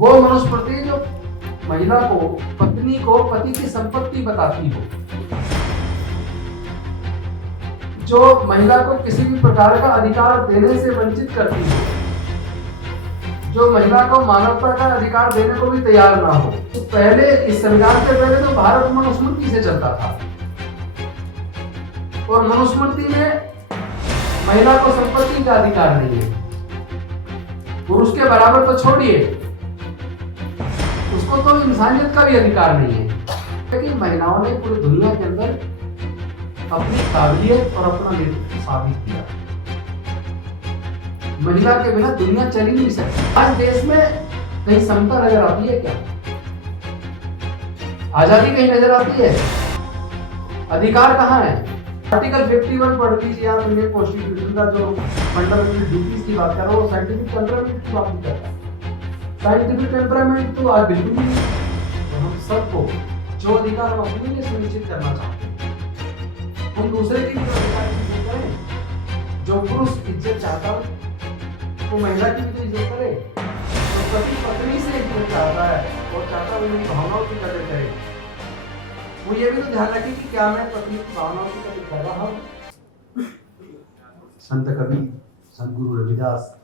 वो मनुस्मृति जो महिला को, पत्नी को पति की संपत्ति बताती हो, जो महिला को किसी भी प्रकार का अधिकार देने से वंचित करती हो, जो महिला को मानवता का अधिकार देने को भी तैयार ना हो। तो पहले इस संविधान से पहले तो भारत मनुस्मृति से चलता था और मनुस्मृति में महिला को संपत्ति का अधिकार नहीं है। पुरुष के बराबर तो छोड़िए, उसको तो इंसानियत का भी अधिकार नहीं है। लेकिन महिलाओं ने पूरी दुनिया के अंदर अपनी काबिलियत और अपना नेतृत्व साबित किया। महिला के बिना दुनिया चल ही नहीं सकती। आज देश में कहीं समता नजर आती है क्या? आजादी कहीं नजर आती है? अधिकार कहाँ है? आर्टिकल 51 पढ़ लीजिए आप, इंडियन कॉन्स्टिट्यूशन का जो फंडामेंटल ड्यूटीज की बात कर रहा हूँ, साइंटिफिक टेम्परामेंट की बात नहीं करता। साइंटिफिक टेम्परामेंट तो आज बिल्कुल नहीं है। तो हम सबको जो अधिकार हम अपने लिए सुनिश्चित करना चाहते हैं, हम दूसरे की भी अधिकार की इज्जत करें। जो पुरुष इज्जत चाहता है वो महिला की भी तो इज्जत करे। तो पति पत्नी से इज्जत चाहता है और चाहता है मेरी भावनाओं की कदर करे, वो ये भी तो ध्यान रखे कि क्या मैं पत्नी की भावनाओं की कदर कर रहा हूँ। संत कबीर, संत गुरु रविदास,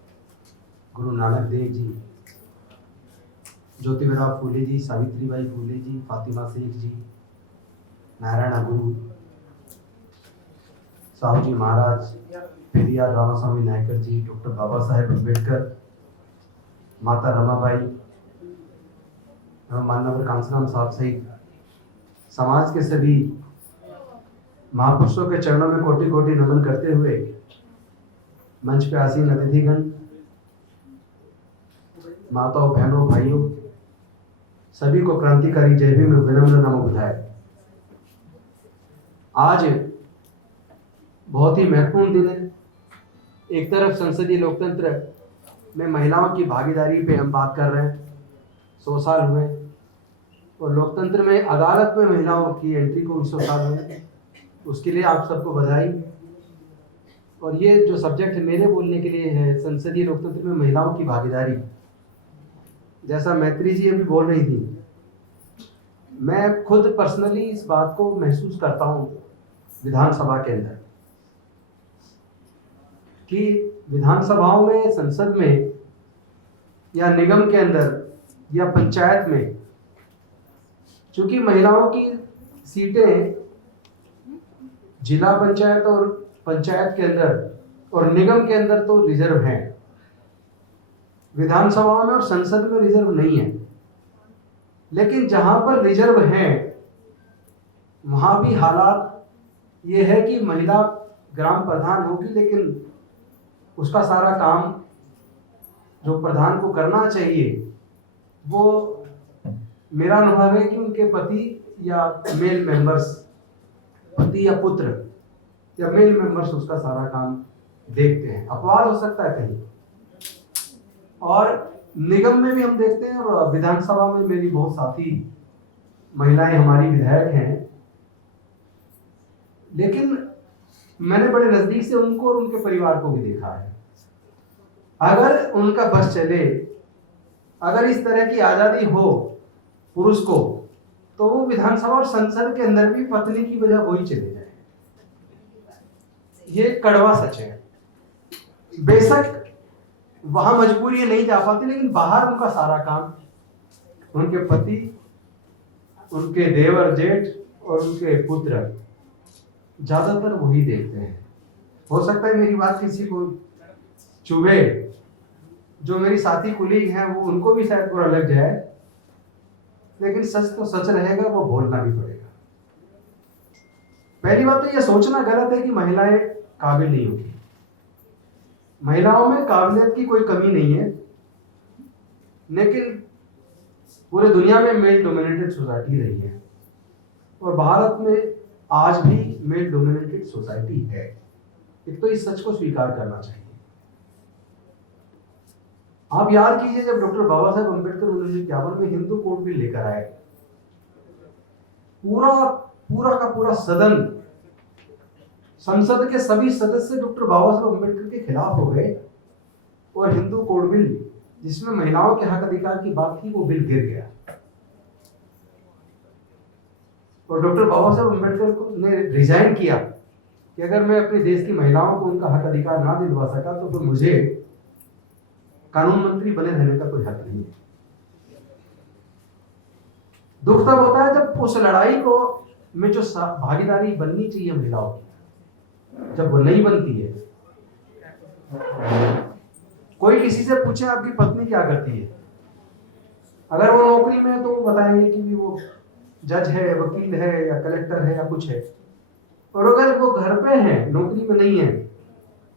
गुरु नानक देव जी, ज्योतिबा फूले जी, सावित्रीबाई फूले जी, फातिमा शेख जी, नारायण गुरु, साहू जी महाराज, पेरियार रामास्वामी नायकर जी, डॉक्टर बाबा साहेब अम्बेडकर, माता रमाबाई, मानवर कांसराम साहब सहित समाज के सभी महापुरुषों के चरणों में कोटि कोटि नमन करते हुए मंच पे आसीन अतिथिगण, माताओं, बहनों, भाइयों, सभी को क्रांतिकारी जय भीम में विनम्र नमो बुधाए। आज बहुत ही महत्वपूर्ण दिन है। एक तरफ संसदीय लोकतंत्र में महिलाओं की भागीदारी पे हम बात कर रहे हैं, 100 साल हुए, और लोकतंत्र में अदालत में महिलाओं की एंट्री को 100 साल हुए। उसके लिए आप सबको बधाई। और ये जो सब्जेक्ट मेरे बोलने के लिए है, संसदीय लोकतंत्र में महिलाओं की भागीदारी, जैसा मैत्री जी अभी बोल रही थी, मैं खुद पर्सनली इस बात को महसूस करता हूँ विधानसभा के अंदर कि विधानसभाओं में, संसद में या निगम के अंदर या पंचायत में, चूंकि महिलाओं की सीटें जिला पंचायत और पंचायत के अंदर और निगम के अंदर तो रिजर्व हैं, विधानसभाओं में और संसद में रिजर्व नहीं है। लेकिन जहां पर रिजर्व है वहां भी हालात ये है कि महिला ग्राम प्रधान होगी, लेकिन उसका सारा काम जो प्रधान को करना चाहिए, वो मेरा अनुभव है कि उनके पति या मेल मेंबर्स, पति या पुत्र या मेल मेंबर्स उसका सारा काम देखते हैं। अपवाद हो सकता है कहीं, और निगम में भी हम देखते हैं, और विधानसभा में मेरी बहुत साथी महिलाएं हमारी विधायक हैं, लेकिन मैंने बड़े नजदीक से उनको और उनके परिवार को भी देखा है। अगर उनका बस चले, अगर इस तरह की आजादी हो पुरुष को, तो वो विधानसभा और संसद के अंदर भी पत्नी की वजह वही चले जाए। ये कड़वा सच है। बेशक वहां मजबूरी नहीं जा पाती, लेकिन बाहर उनका सारा काम उनके पति, उनके देवर जेठ और उनके पुत्र ज्यादातर वही देखते हैं। हो सकता है मेरी बात किसी को चुभे, जो मेरी साथी कुलीग हैं वो उनको भी शायद बुरा लग जाए, लेकिन सच तो सच रहेगा, वो बोलना भी पड़ेगा। पहली बात तो यह सोचना गलत है कि महिलाएं काबिल नहीं होती। महिलाओं में काबिलियत की कोई कमी नहीं है, लेकिन पूरे दुनिया में मेल डोमिनेटेड सोसाइटी रही है, और भारत में आज भी मेल डोमिनेटेड सोसाइटी है। एक तो इस सच को स्वीकार करना चाहिए। आप याद कीजिए, जब डॉक्टर बाबा साहेब अम्बेडकर 1951 में हिंदू कोड बिल लेकर आए, पूरा का पूरा सदन, संसद के सभी सदस्य डॉक्टर बाबा साहेब अम्बेडकर के खिलाफ हो गए, और हिंदू कोड बिल जिसमें महिलाओं के हक अधिकार की बात थी, वो बिल गिर गया। और डॉक्टर बाबा साहब अम्बेडकर ने रिजाइन किया कि अगर मैं अपने देश की महिलाओं को उनका हक अधिकार ना दिलवा सका तो फिर मुझे कानून मंत्री बने रहने का कोई हक नहीं है। दुख तब होता है जब उस लड़ाई को में जो भागीदारी बननी चाहिए महिलाओं की, जब वो नहीं बनती है। कोई किसी से पूछे आपकी पत्नी क्या करती है, अगर वो नौकरी में है तो वो बताएंगे कि वो जज है, वकील है, या कलेक्टर है, या कुछ है। और अगर वो घर पे है, नौकरी में नहीं है,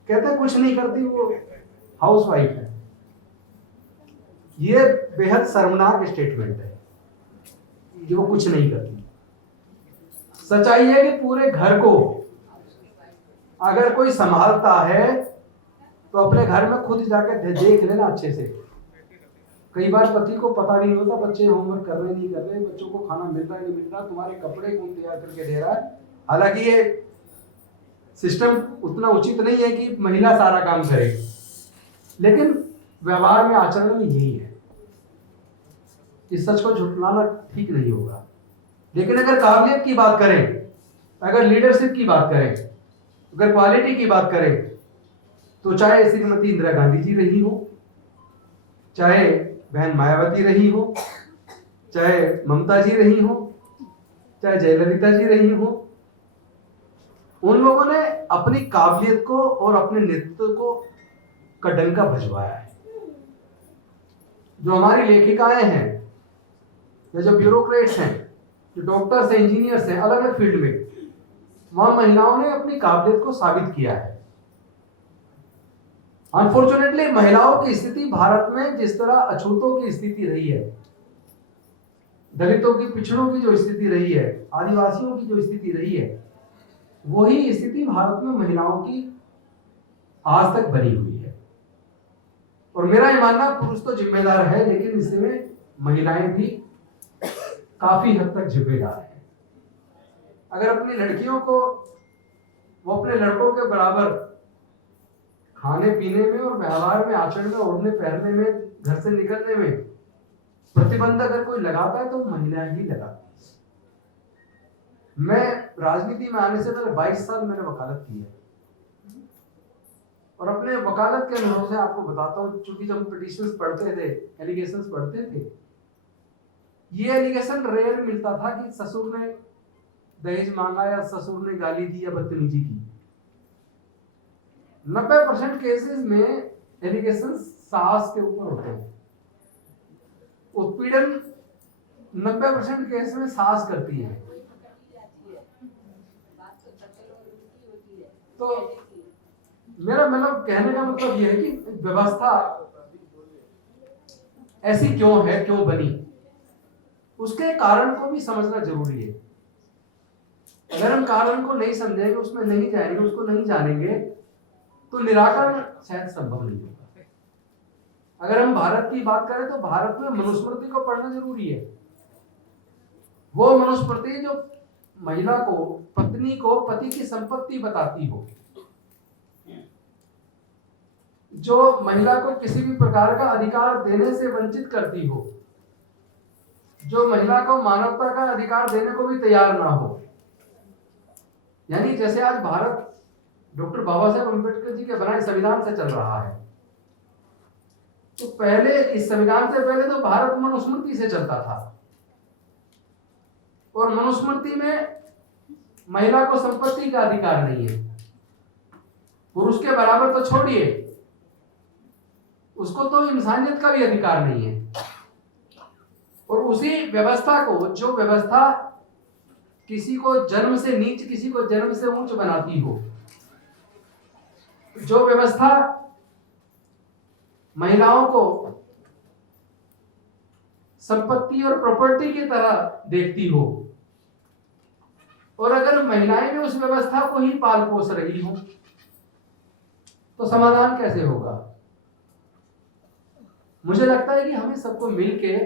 कहते कुछ नहीं करती, वो हाउस वाइफ है। ये बेहद शर्मनाक स्टेटमेंट है कि वो कुछ नहीं करती। सच्चाई है कि पूरे घर को अगर कोई संभालता है तो अपने घर में खुद जाकर देख लेना अच्छे से। कई बार पति को पता नहीं होता बच्चे होमवर्क कर रहे नहीं कर रहे, बच्चों को खाना मिल रहा है नहीं मिल रहा, तुम्हारे कपड़े कौन तैयार करके दे रहा है। हालांकि ये सिस्टम उतना उचित नहीं है कि महिला सारा काम करे, लेकिन व्यवहार में, आचरण में यही है। इस सच को झुठलाना ठीक नहीं होगा। लेकिन अगर काबिलियत की बात करें, अगर लीडरशिप की बात करें, अगर क्वालिटी की बात करें, तो चाहे श्रीमती इंदिरा गांधी जी रही हो, चाहे बहन मायावती रही हो, चाहे ममता जी रही हो, चाहे जयललिता जी रही हो, उन लोगों ने अपनी काबिलियत को और अपने नेतृत्व को का डंका भजवाया है। जो हमारी लेखिकाएं हैं या जो ब्यूरोक्रेट्स हैं, जो डॉक्टर्स हैं, इंजीनियर्स हैं, अलग अलग फील्ड में, वहां महिलाओं ने अपनी काबिलियत को साबित किया है। अनफॉर्चुनेटली महिलाओं की स्थिति भारत में जिस तरह अछूतों की स्थिति रही है, दलितों की, पिछड़ों की जो स्थिति रही है, आदिवासियों की जो स्थिति रही है, वही स्थिति भारत में महिलाओं की आज तक बनी हुई है। और मेरा ये मानना, पुरुष तो जिम्मेदार है, लेकिन इसमें महिलाएं भी काफी हद तक जिम्मेदार है। अगर अपनी लड़कियों को वो अपने लड़कों के बराबर खाने पीने में और व्यवहार में, आचरण में, ओढ़ने पहनने में, घर से निकलने में प्रतिबंध अगर कोई लगाता है तो महिला ही लगाती है। मैं राजनीति में आने से पहले 22 साल मैंने वकालत की है, और अपने वकालत के अनुभव से आपको बताता हूँ। चूंकि जब पिटीशंस पढ़ते थे, एलिगेशंस पढ़ते थे, ये एलिगेशन रेयर मिलता था कि ससुर ने दहेज मांगा या ससुर ने गाली दी या बदतमीजी की। 90% केसेस में एलिगेशन सास के ऊपर होते हैं। उत्पीड़न 90% केस में सास करती है। तो मेरा मतलब कहने का मतलब यह है कि व्यवस्था ऐसी क्यों है, क्यों बनी, उसके कारण को भी समझना जरूरी है। अगर हम कारण को नहीं समझेंगे, उसमें नहीं जाएंगे, उसको नहीं जानेंगे, तो निराकरण शायद संभव नहीं होगा। अगर हम भारत की बात करें तो भारत में मनुस्मृति को पढ़ना जरूरी है। वो मनुस्मृति जो महिला को, पत्नी को पति की संपत्ति बताती हो, जो महिला को किसी भी प्रकार का अधिकार देने से वंचित करती हो, जो महिला को मानवता का अधिकार देने को भी तैयार ना हो। यानी जैसे आज भारत डॉक्टर बाबा साहेब अम्बेडकर जी के बनाए संविधान से चल रहा है, तो पहले इस संविधान से पहले तो भारत मनुस्मृति से चलता था, और मनुस्मृति में महिला को संपत्ति का अधिकार नहीं है। पुरुष के बराबर तो छोड़िए, उसको तो इंसानियत का भी अधिकार नहीं है। और उसी व्यवस्था को, जो व्यवस्था किसी को जन्म से नीच, किसी को जन्म से ऊंच बनाती हो, जो व्यवस्था महिलाओं को संपत्ति और प्रॉपर्टी की तरह देखती हो, और अगर महिलाएं भी उस व्यवस्था को ही पाल पोस रही हो, तो समाधान कैसे होगा? मुझे लगता है कि हमें सबको मिलके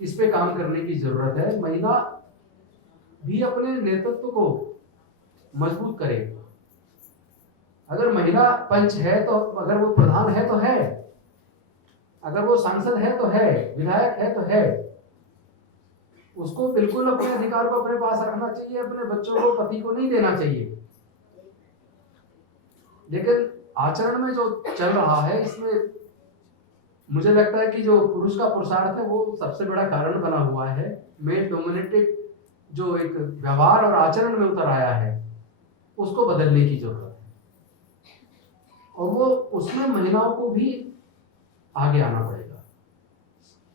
इस पे काम करने की जरूरत है। महिला भी अपने नेतृत्व को मजबूत करे। अगर महिला पंच है तो, अगर वो प्रधान है तो है, अगर वो सांसद है तो है, विधायक है तो है, उसको बिल्कुल अपने अधिकार को अपने पास रखना चाहिए, अपने बच्चों को, पति को नहीं देना चाहिए। लेकिन आचरण में जो चल रहा है, इसमें मुझे लगता है कि जो पुरुष का पुरुषार्थ है वो सबसे बड़ा कारण बना हुआ है। मेल डोमिनेटेड जो एक व्यवहार और आचरण में उतर आया है, उसको बदलने की जरूरत है, और वो उसमें महिलाओं को भी आगे आना पड़ेगा।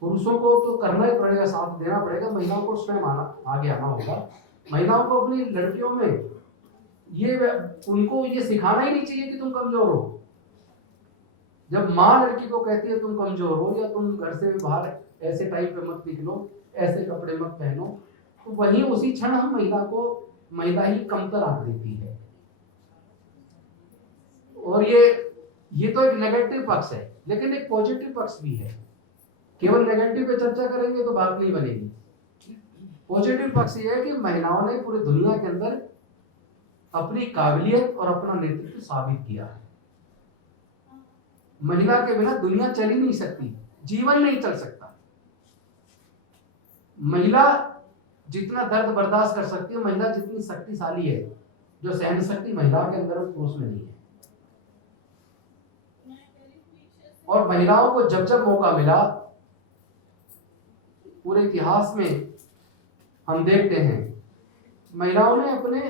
पुरुषों को तो करना ही पड़ेगा, साथ देना पड़ेगा, महिलाओं को स्वयं आगे आना होगा। महिलाओं को अपनी लड़कियों में उनको ये सिखाना ही नहीं चाहिए कि तुम कमजोर हो। जब माँ लड़की को कहती है तुम कमजोर हो, या तुम घर से बाहर ऐसे टाइम पे मत निकलो, ऐसे कपड़े मत पहनो, तो वहीं उसी क्षण हम महिला ही कमतर आंक देती है। और ये तो एक नेगेटिव पक्ष है, लेकिन एक पॉजिटिव पक्ष भी है। केवल नेगेटिव पे चर्चा करेंगे तो बात नहीं बनेगी। पॉजिटिव पक्ष ये है कि महिलाओं ने पूरी दुनिया के अंदर अपनी काबिलियत और अपना नेतृत्व साबित किया है। महिला के बिना दुनिया चल ही नहीं सकती, जीवन नहीं चल सकता। महिला जितना दर्द बर्दाश्त कर सकती है, महिला जितनी शक्तिशाली है, जो सहन शक्ति महिला के अंदर पुरुष में नहीं है। और महिलाओं को जब जब मौका मिला, पूरे इतिहास में हम देखते हैं, महिलाओं ने अपने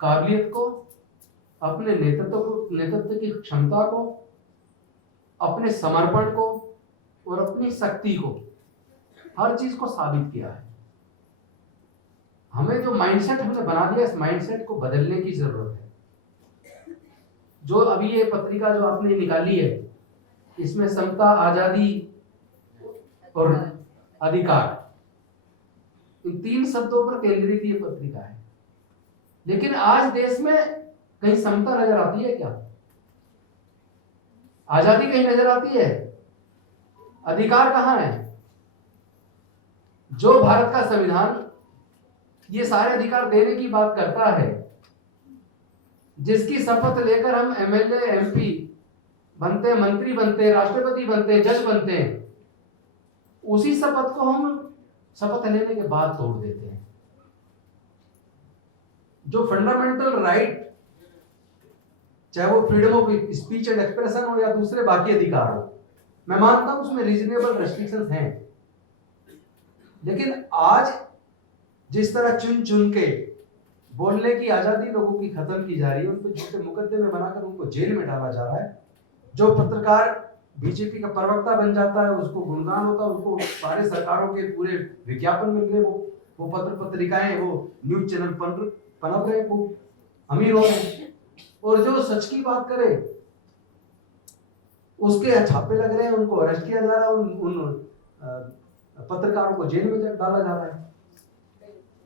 काबिलियत को, अपने नेतृत्व की क्षमता को, अपने समर्पण को और अपनी शक्ति को, हर चीज को साबित किया है। हमें जो माइंडसेट हमने बना दिया, इस माइंडसेट को बदलने की जरूरत है। जो अभी ये पत्रिका जो आपने निकाली है, इसमें समता, आजादी और अधिकार, इन 3 शब्दों पर केंद्रित ये पत्रिका है। लेकिन आज देश में कहीं समता नजर आती है क्या? आजादी कहीं नजर आती है? अधिकार कहां है? जो भारत का संविधान ये सारे अधिकार देने की बात करता है, जिसकी शपथ लेकर हम एमएलए, एमपी बनते, मंत्री बनते, राष्ट्रपति बनते, जज बनते हैं, उसी शपथ को हम शपथ लेने के बाद तोड़ देते हैं। जो फंडामेंटल राइट, चाहे वो freedom of speech and expression हो या दूसरे बाकी अधिकार हो, मैं मानता हूं उसमें रीजनेबल रेस्ट्रिक्शंस हैं। लेकिन आज जिस तरह चुन चुन के बोलने की आजादी लोगों की खत्म की जा रही है, उनको झूठे मुकदमे बनाकर उनको जेल में डाला जा रहा है। जो पत्रकार बीजेपी का प्रवक्ता बन जाता है, उसको गुणगान होता है, उसको सारे सरकारों के पूरे विज्ञापन मिल रहे, वो पत्रिकाएं, वो न्यूज चैनल पनप रहे, वो अमीर हो रहे। और जो सच की बात करे उसके छापे लग रहे हैं, उनको अरेस्ट किया जा रहा है, उन पत्रकारों को जेल में डाला जा रहा है।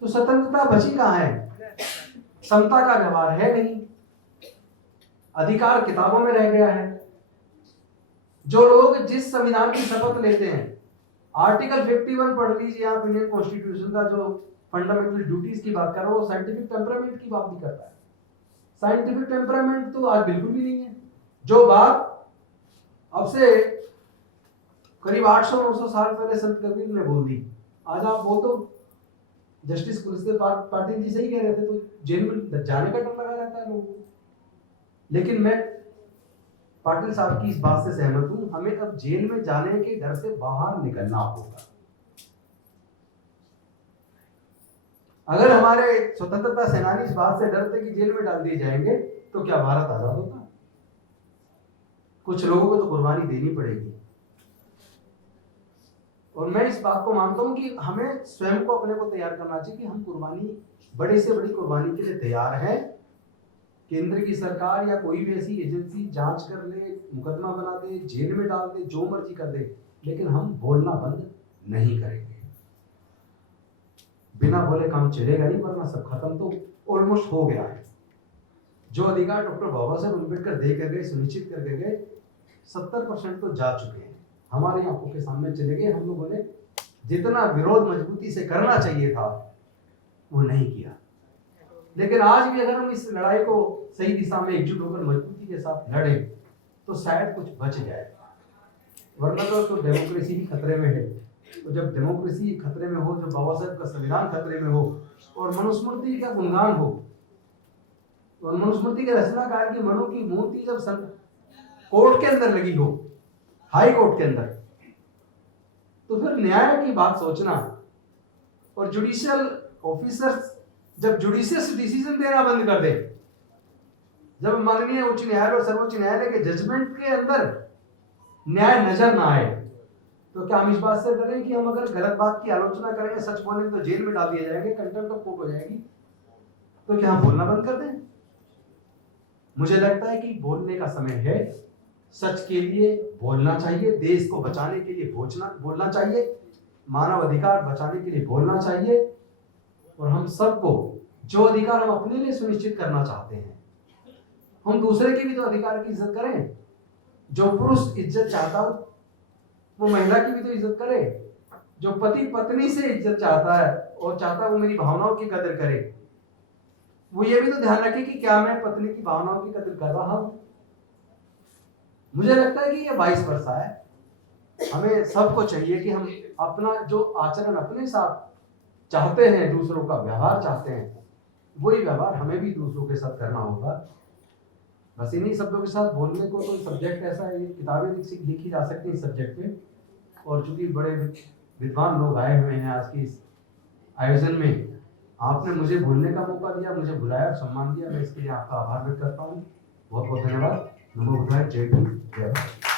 तो स्वतंत्रता बची कहां है? समता का व्यवहार है नहीं, अधिकार किताबों में रह गया है। जो लोग जिस संविधान की शपथ लेते हैं, आर्टिकल 51 पढ़ लीजिए आप, इंडियन कॉन्स्टिट्यूशन का, जो फंडामेंटल ड्यूटीज की बात कर रहा है, वो साइंटिफिक टेम्परामेंट की बात भी करता है। साइंटिफिक टेम्परामेंट तो आज बिल्कुल भी नहीं है। जो बात अब से करीब 800-900 साल पहले संत कबीर ने बोल दी, आज आप वो तो जस्टिस कुलदीप पाटिल जी से ही कह रहे थे, तो जेल में जाने का डर लगा रहता है लोगों को। लेकिन मैं पाटिल साहब की इस बात से सहमत हूं, हमें अब जेल में जाने के डर से बाहर निकलना होगा। अगर हमारे स्वतंत्रता सेनानी इस बात से डरते कि जेल में डाल दिए जाएंगे, तो क्या भारत आजाद होता? कुछ लोगों को तो कुर्बानी देनी पड़ेगी। और मैं इस बात को मानता हूं कि हमें स्वयं को, अपने को तैयार करना चाहिए कि हम कुर्बानी, बड़े से बड़ी कुर्बानी के लिए तैयार हैं। केंद्र की सरकार या कोई भी ऐसी एजेंसी जांच कर ले, मुकदमा बना दे, जेल में डाल दे, जो मर्जी कर दे, लेकिन हम बोलना बंद नहीं करेंगे। बिना बोले काम चलेगा नहीं, वरना सब खत्म तो ऑलमोस्ट हो गया है। जो अधिकार डॉक्टर बाबा साहब अम्बेडकर दे कर गए, सुनिश्चित करके गए, 70% तो जा चुके हैं, हमारी आंखों के सामने चले गए। हम लोगों ने जितना विरोध मजबूती से करना चाहिए था वो नहीं किया। लेकिन आज भी अगर हम इस लड़ाई को सही दिशा में एकजुट होकर मजबूती के साथ लड़े, तो शायद कुछ बच जाए। वरना तो डेमोक्रेसी भी खतरे में है। तो जब डेमोक्रेसी खतरे में हो, जब बाबा साहब का संविधान खतरे में हो और मनुस्मृति का गुणगान हो, और मनुस्मृति के रचनाकार की मनु की मूर्ति जब कोर्ट के अंदर लगी हो, हाई कोर्ट के अंदर, तो फिर न्याय की बात सोचना। और जुडिशियल ऑफिसर्स जब जुडिशियस डिसीजन देना बंद कर दे, जब माननीय उच्च न्यायालय और सर्वोच्च न्यायालय के जजमेंट के अंदर न्याय नजर ना आए, तो क्या हम इस बात से डरें कि हम अगर गलत बात की आलोचना करेंगे, सच बोलेंगे तो जेल में डाल दिए जाएंगे, कंटेम्प्ट ऑफ कोर्ट हो जाएगी? तो क्या हम बोलना बंद कर दें? मुझे लगता है कि बोलने का समय है, सच के लिए बोलना चाहिए, देश को बचाने के लिए बोलना चाहिए, मानव अधिकार बचाने के लिए बोलना चाहिए। और हम सबको जो अधिकार हम अपने लिए सुनिश्चित करना चाहते हैं, हम दूसरे के भी तो अधिकार की इज्जत करें। जो पुरुष इज्जत चाहता हो वो महिला की भी तो इज्जत करे। जो पति पत्नी से इज्जत चाहता है और चाहता है वो मेरी भावनाओं की कदर करे, वो ये भी तो ध्यान रखे कि क्या मैं पत्नी की भावनाओं की कदर कर रहा हूं। मुझे लगता है कि ये 22 वर्षा है। हमें सबको चाहिए कि हम अपना जो आचरण अपने साथ चाहते हैं, दूसरों का व्यवहार चाहते हैं, वही व्यवहार हमें भी दूसरों के साथ करना होगा। बस इन्हीं शब्दों के साथ बोलने को तो सब्जेक्ट ऐसा है, किताबें लिखी जा सकती हैं इस सब्जेक्ट पे। और चूंकि बड़े विद्वान लोग आए हुए हैं आज की इस आयोजन में, आपने मुझे बोलने का मौका दिया, मुझे बुलाया और सम्मान दिया, मैं इसके लिए आपका आभार व्यक्त करता हूँ। बहुत बहुत धन्यवाद। नमो बुद्धाय। जय हिंद, जय भारत।